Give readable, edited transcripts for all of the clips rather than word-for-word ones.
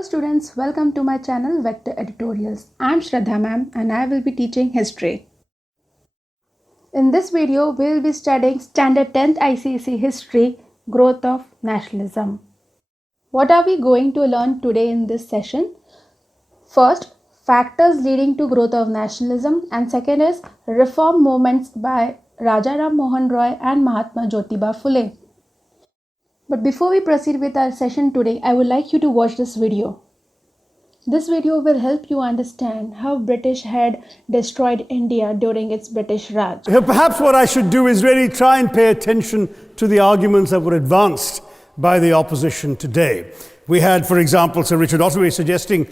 Hello students, welcome to my channel Vector Editorials. I am Shraddha ma'am and I will be teaching history. In this video, we will be studying Standard 10th ICSE History, Growth of Nationalism. What are we going to learn today in this session? First, factors leading to growth of nationalism, and second is reform movements by Raja Ram Mohan Roy and Mahatma Jyotiba Phule. But before we proceed with our session today, I would like you to watch this video. This video will help you understand how British had destroyed India during its British Raj. Perhaps what I should do is really try and pay attention to the arguments that were advanced by the opposition today. We had, for example, Sir Richard Ottaway suggesting,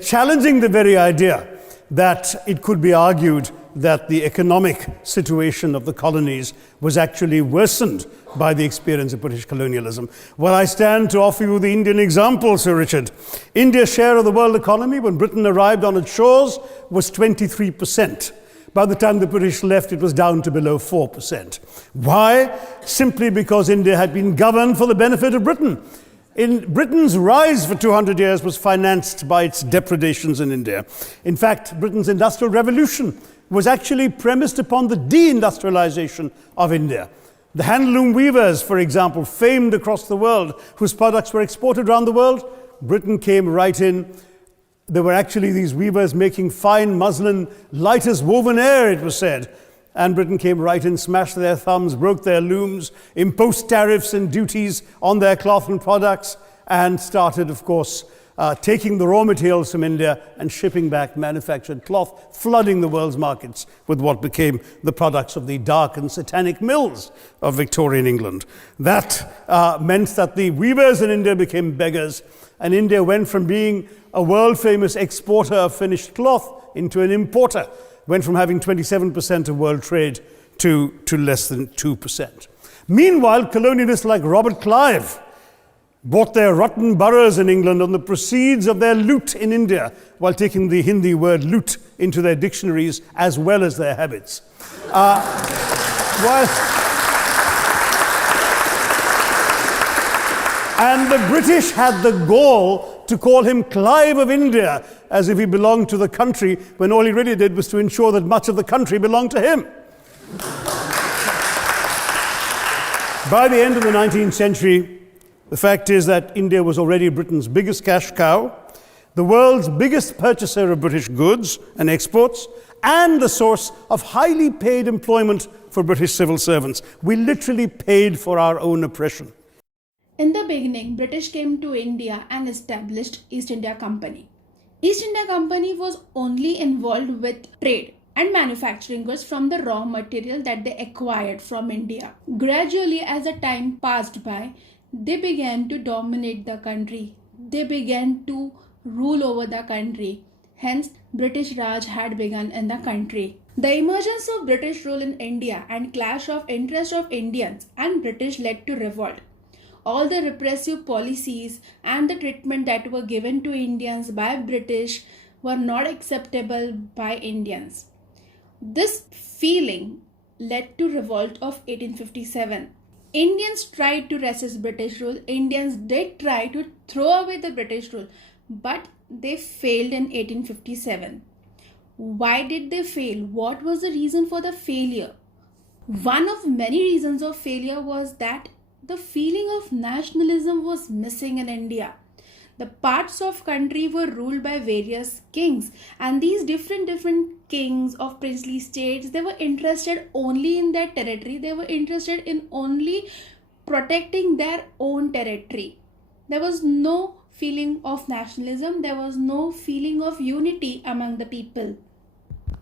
challenging the very idea that it could be argued that the economic situation of the colonies was actually worsened by the experience of British colonialism. Well, I stand to offer you the Indian example, Sir Richard. India's share of the world economy when Britain arrived on its shores was 23%. By the time the British left, it was down to below 4%. Why? Simply because India had been governed for the benefit of Britain. Britain's rise for 200 years was financed by its depredations in India. In fact, Britain's Industrial Revolution was actually premised upon the deindustrialization of India. The handloom weavers, for example, famed across the world, whose products were exported around the world, Britain came right in. There were actually these weavers making fine muslin, light as woven air, it was said. And Britain came right in, smashed their thumbs, broke their looms, imposed tariffs and duties on their cloth and products, and started, of course, taking the raw materials from India and shipping back manufactured cloth, flooding the world's markets with what became the products of the dark and satanic mills of Victorian England. That meant that the weavers in India became beggars, and India went from being a world-famous exporter of finished cloth into an importer, went from having 27% of world trade to less than 2%. Meanwhile, colonialists like Robert Clive bought their rotten boroughs in England on the proceeds of their loot in India, while taking the Hindi word loot into their dictionaries as well as their habits. And the British had the gall to call him Clive of India, as if he belonged to the country, when all he really did was to ensure that much of the country belonged to him. By the end of the 19th century, the fact is that India was already Britain's biggest cash cow, the world's biggest purchaser of British goods and exports, and the source of highly paid employment for British civil servants. We literally paid for our own oppression. In the beginning, British came to India and established East India Company. East India Company was only involved with trade and manufacturing goods from the raw material that they acquired from India. Gradually, as the time passed by, they began to dominate the country. They began to rule over the country. Hence, British Raj had begun in the country. The emergence of British rule in India and clash of interest of Indians and British led to revolt. All the repressive policies and the treatment that were given to Indians by British were not acceptable by Indians. This feeling led to revolt of 1857. Indians tried to resist British rule. Indians did try to throw away the British rule, but they failed in 1857. Why did they fail? What was the reason for the failure? One of many reasons of failure was that the feeling of nationalism was missing in India. The parts of country were ruled by various kings, and these different kings of princely states, they were interested only in their territory. They were interested in only protecting their own territory. There was no feeling of nationalism. There was no feeling of unity among the people.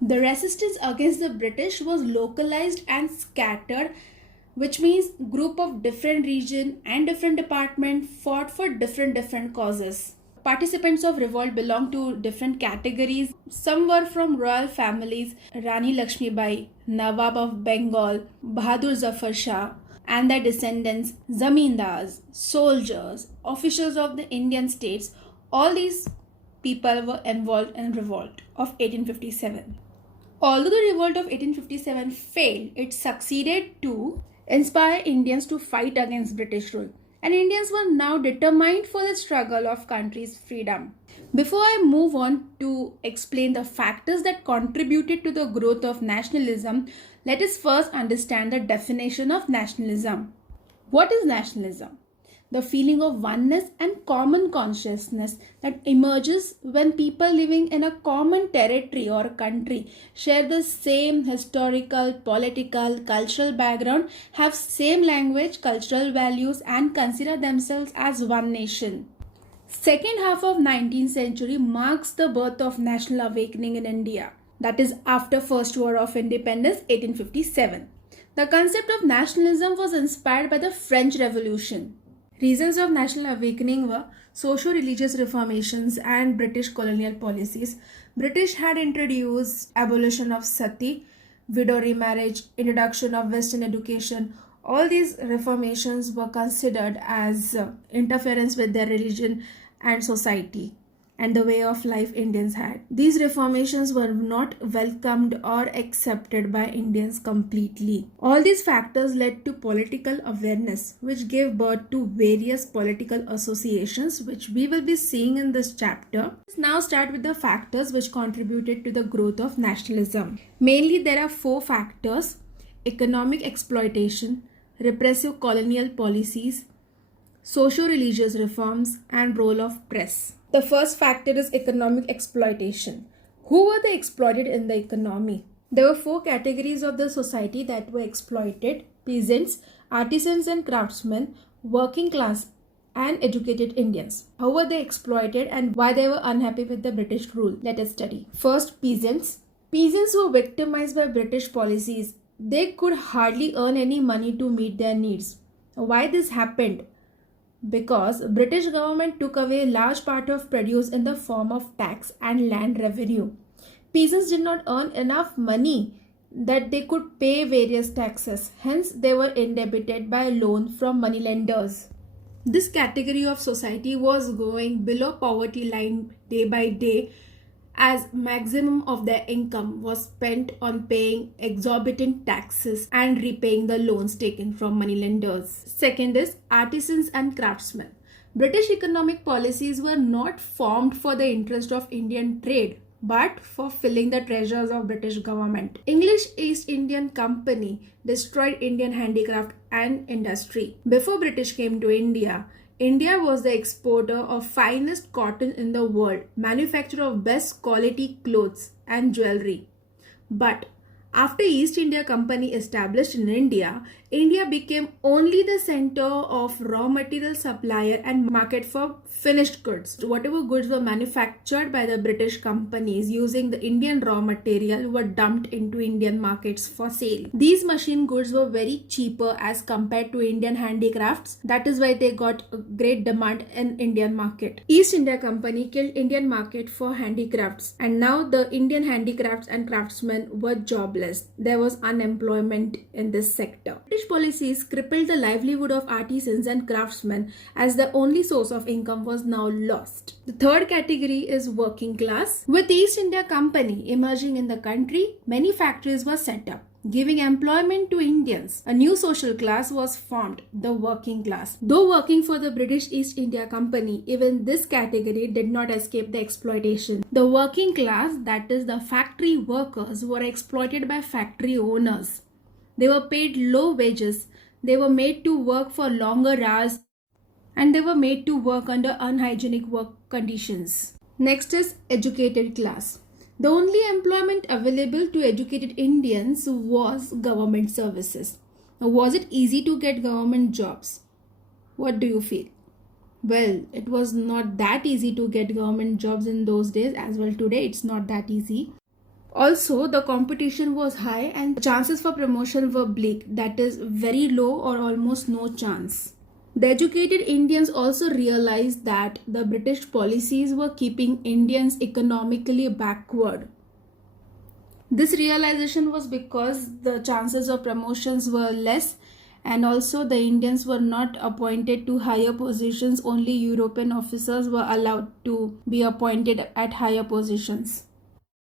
The resistance against the British was localized and scattered, which means group of different region and different department fought for different causes. Participants of revolt belonged to different categories. Some were from royal families, Rani Lakshmi Bai, Nawab of Bengal, Bahadur Zafar Shah, and their descendants, zamindars, soldiers, officials of the Indian states. All these people were involved in revolt of 1857. Although the revolt of 1857 failed, it succeeded to inspire Indians to fight against British rule. and Indians were now determined for the struggle of country's freedom. Before I move on to explain the factors that contributed to the growth of nationalism, let us first understand the definition of nationalism. What is nationalism? The feeling of oneness and common consciousness that emerges when people living in a common territory or country share the same historical, political, cultural background, have same language, cultural values, and consider themselves as one nation. Second half of 19th century marks the birth of national awakening in India, that is after First War of Independence 1857. The concept of nationalism was inspired by the French Revolution. Reasons of national awakening were socio-religious reformations and British colonial policies. British had introduced abolition of sati, widow remarriage, introduction of Western education. All these reformations were considered as interference with their religion and society and the way of life Indians had. These reformations were not welcomed or accepted by Indians completely. All these factors led to political awareness, which gave birth to various political associations, which we will be seeing in this chapter. Let's now start with the factors which contributed to the growth of nationalism. Mainly there are 4 factors: economic exploitation, repressive colonial policies, socio-religious reforms, and role of press. The first factor is economic exploitation. Who were they exploited in the economy? There were 4 categories of the society that were exploited: peasants, artisans and craftsmen, working class, and educated Indians. How were they exploited and why they were unhappy with the British rule? Let us study. First, peasants. Peasants were victimized by British policies. They could hardly earn any money to meet their needs. Why this happened? Because British government took away a large part of produce in the form of tax and land revenue. Peasants did not earn enough money that they could pay various taxes. Hence, they were indebted by loan from moneylenders. This category of society was going below poverty line day by day, as maximum of their income was spent on paying exorbitant taxes and repaying the loans taken from moneylenders. Second is artisans and craftsmen. British economic policies were not formed for the interest of Indian trade, but for filling the treasures of British government. English East Indian Company destroyed Indian handicraft and industry. Before British came to India, India was the exporter of finest cotton in the world, manufacturer of best quality clothes and jewelry. But after East India Company established in India, India became only the center of raw material supplier and market for finished goods. Whatever goods were manufactured by the British companies using the Indian raw material were dumped into Indian markets for sale. These machine goods were very cheaper as compared to Indian handicrafts. That is why they got a great demand in Indian market. East India Company killed Indian market for handicrafts, and now the Indian handicrafts and craftsmen were jobless. There was unemployment in this sector. British policies crippled the livelihood of artisans and craftsmen, as their only source of income was now lost. The third category is working class. With East India Company emerging in the country, many factories were set up, giving employment to Indians. A new social class was formed, the working class. Though working for the British East India Company, even this category did not escape the exploitation. The working class, that is the factory workers, were exploited by factory owners. They were paid low wages, they were made to work for longer hours, and they were made to work under unhygienic work conditions. Next is educated class. The only employment available to educated Indians was government services. Now, was it easy to get government jobs? What do you feel? Well, it was not that easy to get government jobs in those days as well. Today, it's not that easy. Also, the competition was high and chances for promotion were bleak. That is very low or almost no chance. The educated Indians also realized that the British policies were keeping Indians economically backward. This realization was because the chances of promotions were less, and also the Indians were not appointed to higher positions. Only European officers were allowed to be appointed at higher positions.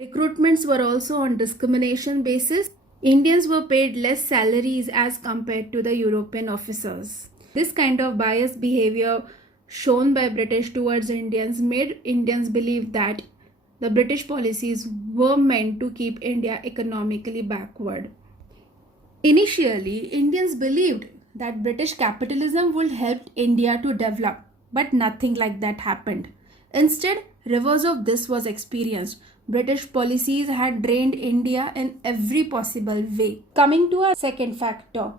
Recruitments were also on discrimination basis. Indians were paid less salaries as compared to the European officers. This kind of biased behavior shown by British towards Indians made Indians believe that the British policies were meant to keep India economically backward. Initially, Indians believed that British capitalism would help India to develop, but nothing like that happened. Instead, reverse of this was experienced. British policies had drained India in every possible way. Coming to our second factor,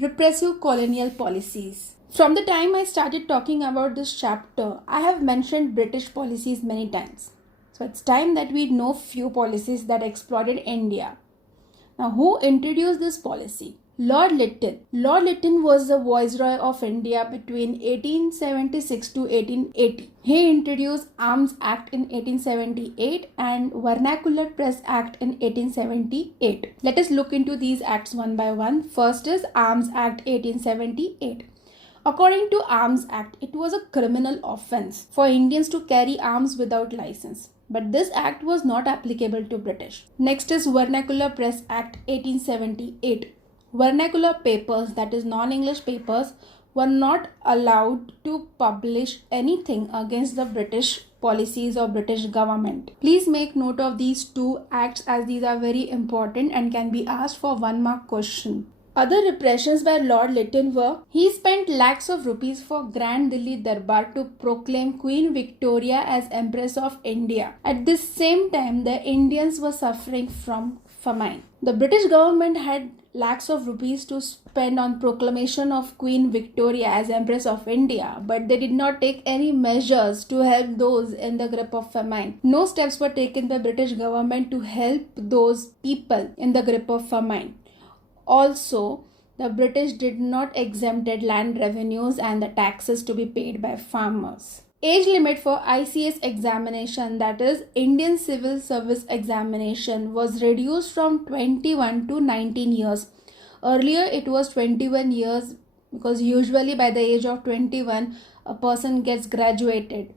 repressive colonial policies. From the time I started talking about this chapter, I have mentioned British policies many times. So it's time that we know few policies that exploited India. Now, who introduced this policy? Lord Lytton. Lord Lytton was the Viceroy of India between 1876 to 1880. He introduced Arms Act in 1878 and Vernacular Press Act in 1878. Let us look into these acts one by one. First is Arms Act 1878. According to Arms Act, it was a criminal offence for Indians to carry arms without license. But this act was not applicable to British. Next is Vernacular Press Act 1878. Vernacular papers, that is non-English papers, were not allowed to publish anything against the British policies or British government. Please make note of these two acts as these are very important and can be asked for 1 mark question. Other repressions by Lord Lytton were, he spent lakhs of rupees for Grand Delhi Darbar to proclaim Queen Victoria as Empress of India. At this same time, the Indians were suffering from famine. The British government had lakhs of rupees to spend on proclamation of Queen Victoria as Empress of India, but they did not take any measures to help those in the grip of famine. No steps were taken by British government to help those people in the grip of famine. Also, the British did not exempted land revenues and the taxes to be paid by farmers. Age limit for ICSE examination, that is Indian Civil Service examination, was reduced from 21 to 19 years. Earlier it was 21 years because usually by the age of 21 a person gets graduated.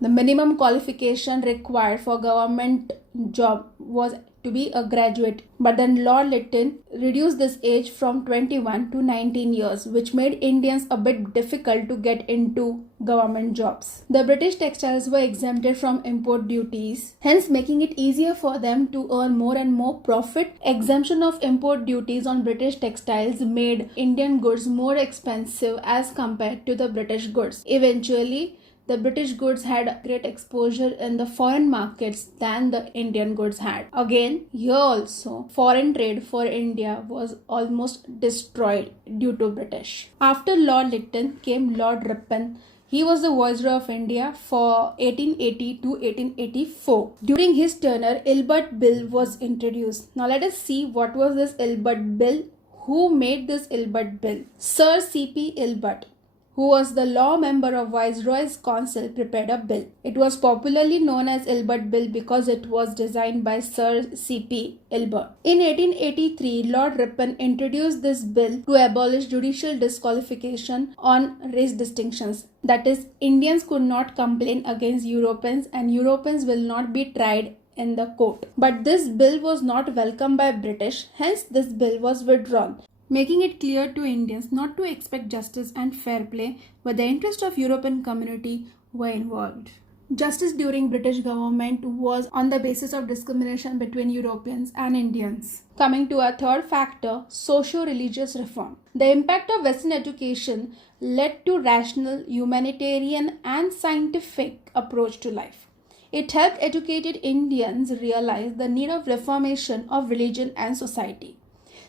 The minimum qualification required for government job was to be a graduate, but then Lord Lytton reduced this age from 21 to 19 years, which made Indians a bit difficult to get into government jobs. The British textiles were exempted from import duties, hence making it easier for them to earn more and more profit. Exemption of import duties on British textiles made Indian goods more expensive as compared to the British goods. Eventually, the British goods had great exposure in the foreign markets than the Indian goods had. Again, here also, foreign trade for India was almost destroyed due to British. After Lord Lytton came Lord Ripon. He was the Viceroy of India for 1880 to 1884. During his tenure, Ilbert Bill was introduced. Now let us see what was this Ilbert Bill. Who made this Ilbert Bill? Sir C.P. Ilbert, who was the law member of Viceroy's Council, prepared a bill. It was popularly known as Ilbert Bill because it was designed by Sir C.P. Ilbert. In 1883, Lord Ripon introduced this bill to abolish judicial disqualification on race distinctions. That is, Indians could not complain against Europeans and Europeans will not be tried in the court. But this bill was not welcomed by British, hence this bill was withdrawn, making it clear to Indians not to expect justice and fair play where the interest of European community were involved. Justice during British government was on the basis of discrimination between Europeans and Indians. Coming to our third factor, socio-religious reform. The impact of Western education led to rational, humanitarian and scientific approach to life. It helped educated Indians realize the need of reformation of religion and society.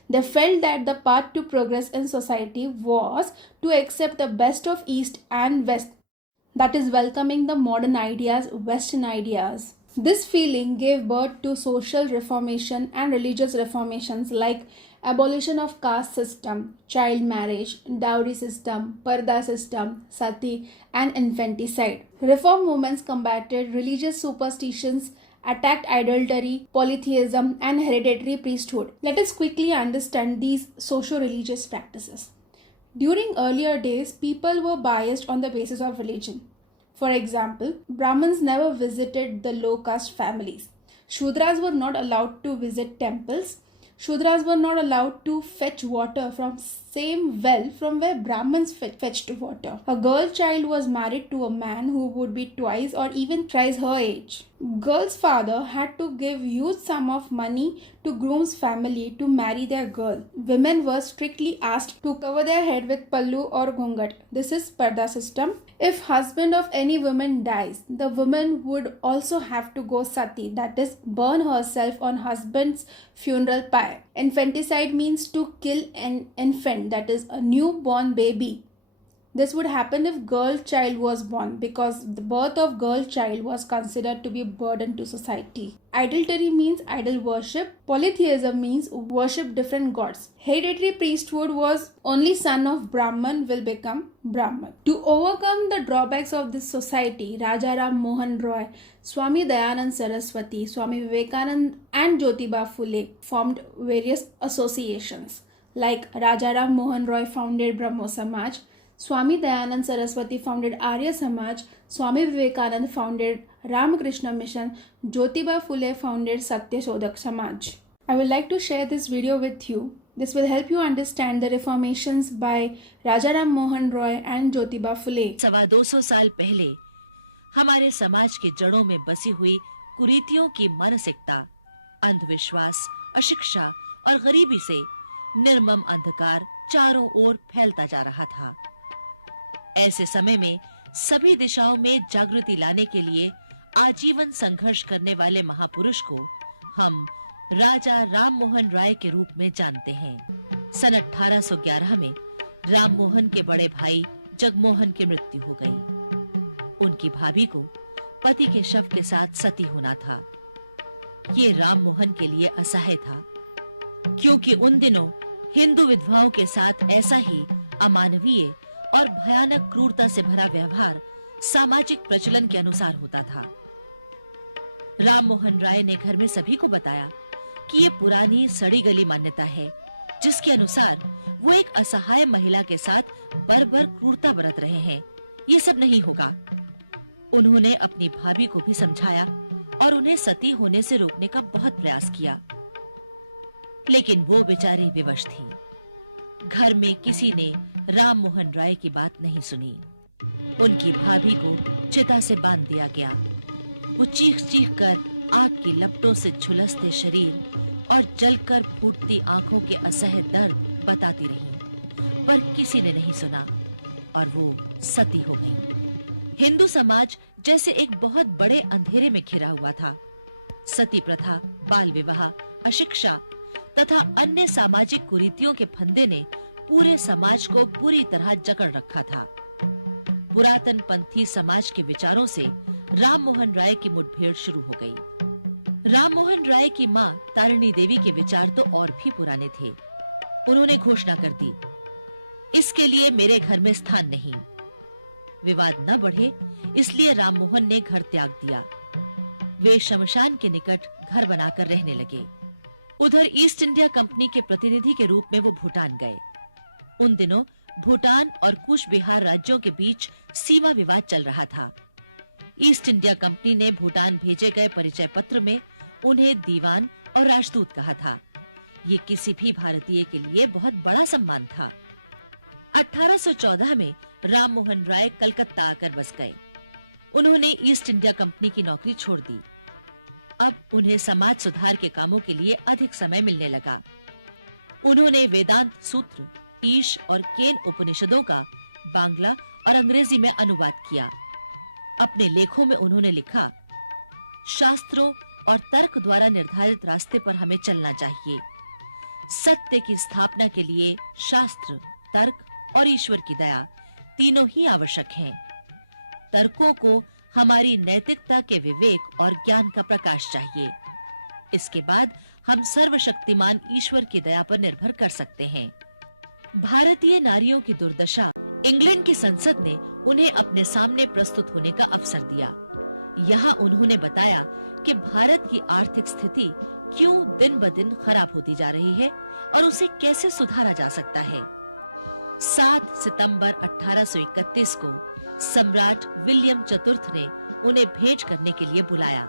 They felt that the path to progress in society was to accept the best of East and West, that is, welcoming the modern ideas, Western ideas. This feeling gave birth to social reformation and religious reformations like abolition of caste system, child marriage, dowry system, parda system, sati, and infanticide. Reform movements combated religious superstitions, attacked idolatry, polytheism, and hereditary priesthood. Let us quickly understand these socio-religious practices. During earlier days, people were biased on the basis of religion. For example, Brahmins never visited the low-caste families. Shudras were not allowed to visit temples. Shudras were not allowed to fetch water from same well from where Brahmins fetched water. A girl child was married to a man who would be twice or even thrice her age. Girl's father had to give huge sum of money to groom's family to marry their girl. Women were strictly asked to cover their head with pallu or ghungat. This is parda system. If husband of any woman dies, the woman would also have to go sati, that is, burn herself on husband's funeral pyre. Infanticide means to kill an infant, that is, a newborn baby. This would happen if girl child was born because the birth of girl child was considered to be a burden to society. Idolatry means idol worship. Polytheism means worship different gods. Hereditary priesthood was only son of Brahman will become Brahman. To overcome the drawbacks of this society, Raja Ram Mohan Roy, Swami Dayanand Saraswati, Swami Vivekanand and Jyotiba Phule formed various associations. Like Raja Ram Mohan Roy founded Brahmo Samaj, Swami Dayanand Saraswati founded Arya Samaj, Swami Vivekanand founded Ramakrishna Mission, Jyotiba Phule founded Satya Sodhak Samaj. I would like to share this video with you. This will help you understand the reformations by Raja Ram Mohan Roy and Jyotiba Phule. 250 साल पहले हमारे समाज के जड़ों में बसी हुई कुरीतियों की मानसिकता, अंधविश्वास, अशिक्षा और गरीबी से निर्मम अंधकार चारों ओर फैलता जा रहा था। ऐसे समय में सभी दिशाओं में जागृति लाने के लिए आजीवन संघर्ष करने वाले महापुरुष को हम राजा राम मोहन राय के रूप में जानते हैं। सन 1811 में राम मोहन के बड़े भाई जगमोहन की मृत्यु हो गई। उनकी भाभी को पति के शव के साथ सती होना था। ये राम मोहन के लिए असह्य था, क्योंकि उन दिनों हिंदू विधवाओं के साथ ऐसा ही अमानवीय और भयानक क्रूरता से भरा व्यवहार सामाजिक प्रचलन के अनुसार होता था। राम मोहन राय ने घर में सभी को बताया कि ये पुरानी सड़ी गली मान्यता है, जिसके अनुसार वो एक असहाय महिला के साथ बर्बर क्रूरता बरत रहे हैं। ये सब नहीं होगा। उन्होंने अपनी भाभी को भी समझाया और उन्हें सती होने से रोकने का बहुत प्रयास किया, लेकिन वो बेचारी विवश थी। घर में किसी ने राम मोहन राय की बात नहीं सुनी। उनकी भाभी को चिता से बांध दिया गया। वो चीख-चीख कर आग की लपटों से झुलसते शरीर और जलकर फूटती आंखों के असह्य दर्द बताती रही, पर किसी ने नहीं सुना और वो सती हो गई। हिंदू समाज जैसे एक बहुत बड़े अंधेरे में घिरा हुआ था। सती प्रथा, बाल विवाह, अशिक्षा तथा अन्य सामाजिक कुरीतियों के फंदे ने पूरे समाज को बुरी तरह जकड़ रखा था। पुरातन पंथी समाज के विचारों से राम मोहन राय की मुठभेड़ शुरू हो गई। राम मोहन राय की मां तारिणी देवी के विचार तो और भी पुराने थे। उन्होंने घोषणा कर दी, इसके लिए मेरे घर में स्थान नहीं। विवाद न बढ़े इसलिए राम मोहन ने घर त्याग दिया। वे शमशान के निकट घर बनाकर रहने लगे। उधर ईस्ट इंडिया कंपनी के प्रतिनिधि के रूप में वो भूटान गए। उन दिनों भूटान और कूच बिहार राज्यों के बीच सीमा विवाद चल रहा था। ईस्ट इंडिया कंपनी ने भूटान भेजे गए परिचय पत्र में उन्हें दीवान और राजदूत कहा था। ये किसी भी भारतीय के लिए बहुत बड़ा सम्मान था। 1814 में राम मोहन राय कलकत्ता आकर बस गए। उन्होंने ईस्ट इंडिया कंपनी की नौकरी छोड़ दी। अब उन्हें समाज सुधार के कामों के लिए अधिक समय मिलने लगा। उन्होंने वेदांत सूत्र, ईश और केन उपनिषदों का बांग्ला और अंग्रेजी में अनुवाद किया। अपने लेखों में उन्होंने लिखा, शास्त्रों और तर्क द्वारा निर्धारित रास्ते पर हमें चलना चाहिए। सत्य की स्थापना के लिए शास्त्र, तर्क और ईश्वर की दया तीनों ही आवश्यक हैं। तर्कों को हमारी नैतिकता के विवेक और ज्ञान का प्रकाश चाहिए। इसके बाद हम सर्वशक्तिमान ईश्वर की दया पर निर्भर कर सकते हैं। भारतीय नारियों की दुर्दशा इंग्लैंड की संसद ने उन्हें अपने सामने प्रस्तुत होने का अवसर दिया। यहाँ उन्होंने बताया कि भारत की आर्थिक स्थिति क्यों दिन ब दिन खराब होती जा रही है और उसे कैसे सुधारा जा सकता है। 7 सितंबर 1831 को सम्राट विलियम चतुर्थ ने उन्हें भेंट करने के लिए बुलाया।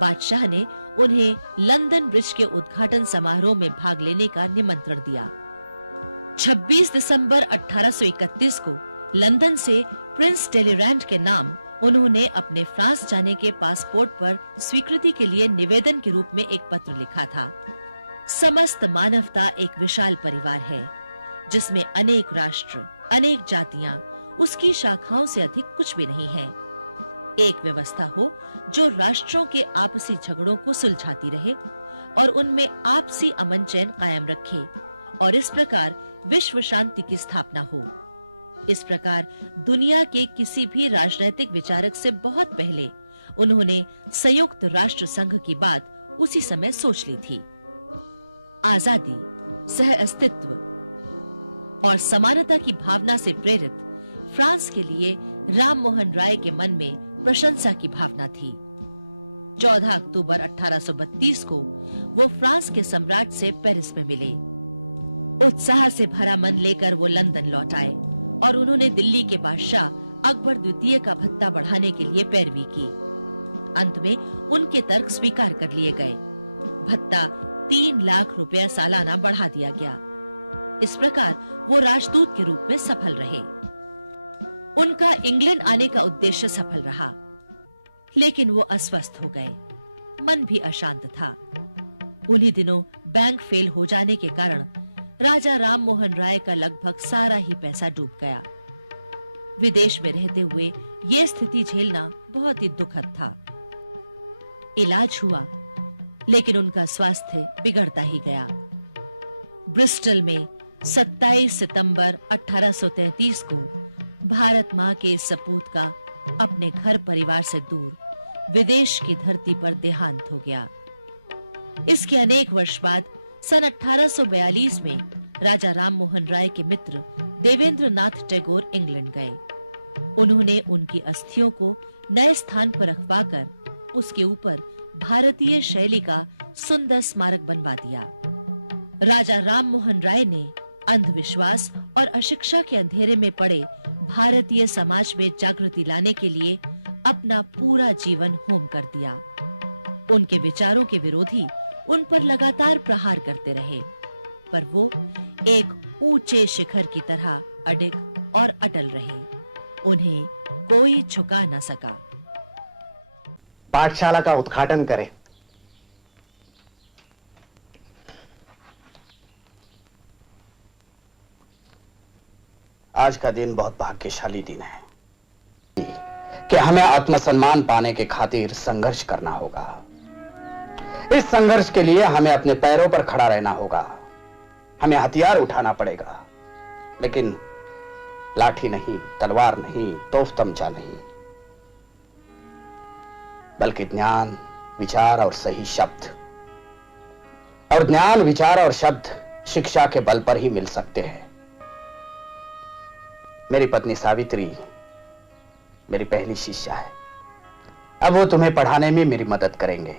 बादशाह ने उन्हें लंदन ब्रिज के उद्घाटन समारोह में भाग लेने का निमंत्रण दिया। 26 दिसंबर 1831 को लंदन से प्रिंस टेलीरैंड के नाम उन्होंने अपने फ्रांस जाने के पासपोर्ट पर स्वीकृति के लिए निवेदन के रूप में एक पत्र लिखा था। समस्त मानवता एक विशाल परिवार है जिसमें अनेक राष्ट्र, अनेक जातियां, उसकी शाखाओं से अधिक कुछ भी नहीं है। एक व्यवस्था हो जो राष्ट्रों के आपसी झगड़ों को सुलझाती रहे और उनमें आपसी अमन चैन कायम रखे और इस प्रकार विश्व शांति की स्थापना हो। इस प्रकार दुनिया के किसी भी राजनैतिक विचारक से बहुत पहले उन्होंने संयुक्त राष्ट्र संघ की बात उसी समय सोच ली थी। आजादी, सह अस्तित्व और समानता की भावना से प्रेरित फ्रांस के लिए राम मोहन राय के मन में प्रशंसा की भावना थी। 14 अक्टूबर 1832 को वो फ्रांस के सम्राट से पेरिस में मिले। उत्साह से भरा मन लेकर वो लंदन लौट आए और उन्होंने दिल्ली के बादशाह अकबर द्वितीय का भत्ता बढ़ाने के लिए पैरवी की। अंत में उनके तर्क स्वीकार कर लिए गए। भत्ता 3 लाख रुपया सालाना बढ़ा दिया गया। इस प्रकार वो राजदूत के रूप में सफल रहे। उनका इंग्लैंड आने का उद्देश्य सफल रहा, लेकिन वो अस्वस्थ हो गए। मन भी अशांत था। उन्हीं दिनों बैंक फेल हो जाने के कारण राजा राम मोहन राय का लगभग सारा ही पैसा डूब गया। विदेश में रहते हुए ये स्थिति झेलना बहुत ही दुखद था। इलाज हुआ, लेकिन उनका स्वास्थ्य बिगड़ता ही गया। ब्रिस्टल में 27 सितंबर 1833 को भारत मां के इस सपूत का अपने घर परिवार से दूर विदेश की धरती पर देहांत हो गया। इसके अनेक वर्ष बाद सन 1842 में राजा राम मोहन राय के मित्र देवेंद्र नाथ टैगोर इंग्लैंड गए। उन्होंने उनकी अस्थियों को नए स्थान पर रखवाकर उसके ऊपर भारतीय शैली का सुंदर स्मारक बनवा दिया। राजा राम मोहन राय ने अंधविश्वास और अशिक्षा के अंधेरे में पड़े भारतीय समाज में जागृति लाने के लिए अपना पूरा जीवन होम कर दिया। उनके विचारों के विरोधी उन पर लगातार प्रहार करते रहे, पर वो एक ऊंचे शिखर की तरह अडिग और अटल रहे। उन्हें कोई झुका न सका। पाठशाला का उद्घाटन करें। आज का दिन बहुत भाग्यशाली दिन है कि हमें आत्मसम्मान पाने के खातिर संघर्ष करना होगा। इस संघर्ष के लिए हमें अपने पैरों पर खड़ा रहना होगा। हमें हथियार उठाना पड़ेगा, लेकिन लाठी नहीं, तलवार नहीं, तोफ तमचा नहीं, बल्कि ज्ञान, विचार और सही शब्द। और ज्ञान, विचार और शब्द शिक्षा के बल पर ही मिल सकते हैं। मेरी पत्नी सावित्री मेरी पहली शिष्या है। अब वो तुम्हें पढ़ाने में मेरी मदद करेंगे।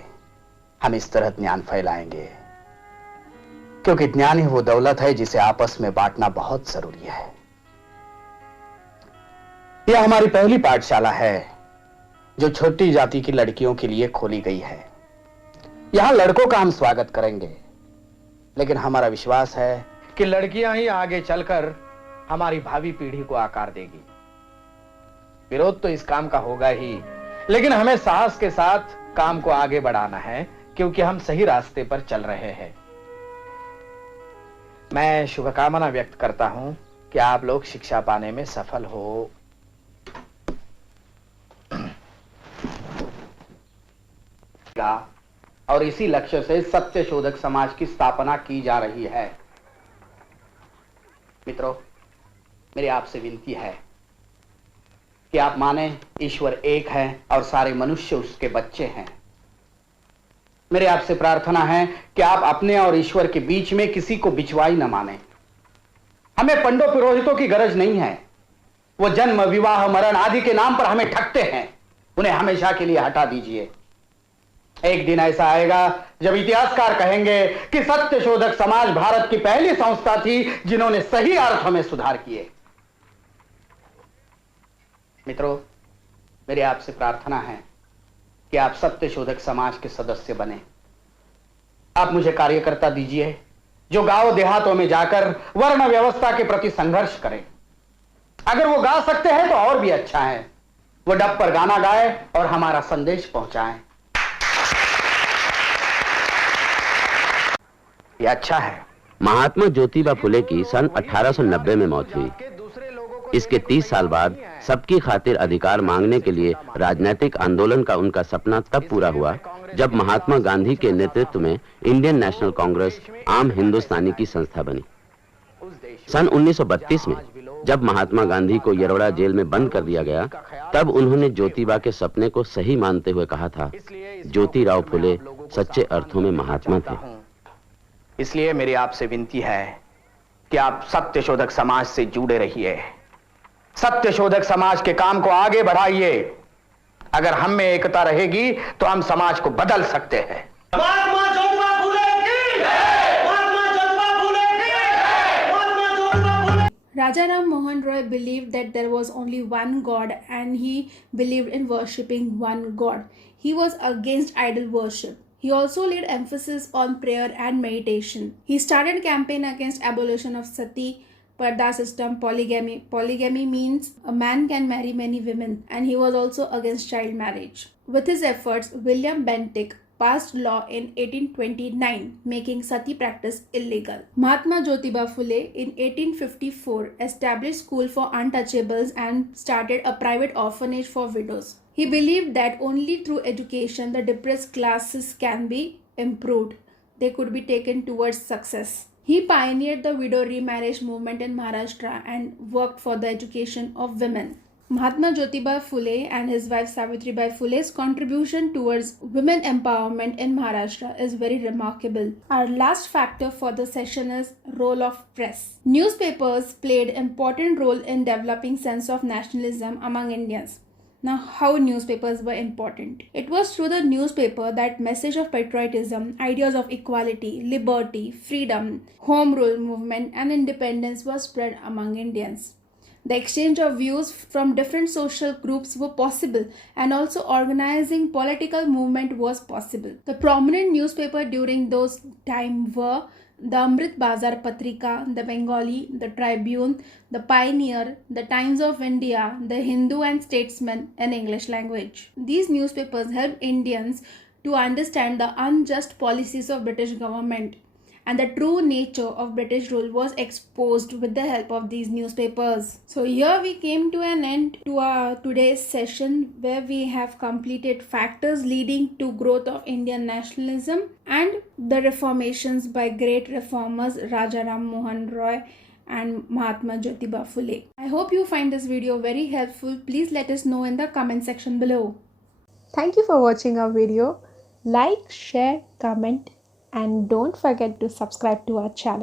हम इस तरह ज्ञान फैलाएंगे, क्योंकि ज्ञान ही वो दौलत है जिसे आपस में बांटना बहुत जरूरी है। यह हमारी पहली पाठशाला है जो छोटी जाति की लड़कियों के लिए खोली गई है। यहां लड़कों का हम स्वागत करेंगे, लेकिन हमारा विश्वास है कि लड़कियां ही आगे चलकर हमारी भावी पीढ़ी को आकार देगी। विरोध तो इस काम का होगा ही, लेकिन हमें साहस के साथ काम को आगे बढ़ाना है, क्योंकि हम सही रास्ते पर चल रहे हैं। मैं शुभकामना व्यक्त करता हूं कि आप लोग शिक्षा पाने में सफल हो। और इसी लक्ष्य से सत्य शोधक समाज की स्थापना की जा रही है। मित्रों, मेरी आपसे विनती है कि आप माने ईश्वर एक है और सारे मनुष्य उसके बच्चे हैं। मेरे आपसे प्रार्थना है कि आप अपने और ईश्वर के बीच में किसी को बिचवाई न माने। हमें पंडों पुरोहितों की गरज नहीं है। वो जन्म, विवाह, मरण आदि के नाम पर हमें ठगते हैं। उन्हें हमेशा के लिए हटा दीजिए। एक दिन ऐसा आएगा जब इतिहासकार कहेंगे कि सत्य शोधक समाज भारत की पहली संस्था थी जिन्होंने सही अर्थों में सुधार किए। मित्रों, मेरी आपसे प्रार्थना है कि आप सत्य शोधक समाज के सदस्य बने। आप मुझे कार्यकर्ता दीजिए जो गांव देहातों में जाकर वर्ण व्यवस्था के प्रति संघर्ष करें। अगर वो गा सकते हैं तो और भी अच्छा है, वो डब पर गाना गाए और हमारा संदेश पहुंचाएं। ये अच्छा है। महात्मा ज्योतिबा फुले की सन 1890 में मौत हुई। इसके 30 साल बाद सबकी खातिर अधिकार मांगने के लिए राजनीतिक आंदोलन का उनका सपना तब पूरा हुआ जब महात्मा गांधी के नेतृत्व में इंडियन नेशनल कांग्रेस आम हिंदुस्तानी की संस्था बनी। सन 1932 में जब महात्मा गांधी को यरोड़ा जेल में बंद कर दिया गया, तब उन्होंने ज्योतिबा के सपने को सही मानते हुए कहा था, ज्योतिराव फुले सच्चे अर्थों में महात्मा थे। इसलिए मेरी आपसे विनती है कि आप सत्यशोधक समाज से जुड़े रहिए, सत्यशोधक समाज के काम को आगे बढ़ाइए। अगर हम में एकता रहेगी तो हम समाज को बदल सकते हैं। महात्मा ज्योतिबा फुले की जय! महात्मा ज्योतिबा फुले की जय! Mahatma Jyotiba Phule. Raja Ram Mohan Roy believed that there was only one God and he believed in worshipping one God. He was against idol worship. He also laid emphasis on prayer and meditation. He started campaign against abolition of sati, parda system, polygamy. Polygamy means a man can marry many women, and he was also against child marriage. With his efforts, William Bentinck passed law in 1829 making sati practice illegal. Mahatma Jyotiba Phule in 1854 established school for untouchables and started a private orphanage for widows. He believed that only through education the depressed classes can be improved. They could be taken towards success. He pioneered the widow remarriage movement in Maharashtra and worked for the education of women. Mahatma Jyotiba Phule and his wife Savitribai Phule's contribution towards women empowerment in Maharashtra is very remarkable. Our last factor for the session is role of press. Newspapers played important role in developing sense of nationalism among Indians. Now, how newspapers were important? It was through the newspaper that message of patriotism, ideas of equality, liberty, freedom, home rule movement and independence was spread among Indians. The exchange of views from different social groups were possible and also organizing political movement was possible. The prominent newspaper during those time were the Amrit Bazar Patrika, the Bengali, the Tribune, the Pioneer, the Times of India, the Hindu and Statesman in English language. These newspapers helped Indians to understand the unjust policies of British government, and the true nature of British rule was exposed with the help of these newspapers. So here we came to an end to our today's session where we have completed factors leading to growth of Indian nationalism and the reformations by great reformers Raja Ram Mohan Roy and Mahatma Jyotiba Phule. I hope you find this video very helpful. Please let us know in the comment section below. Thank you for watching our video. Like, share, comment, and don't forget to subscribe to our channel.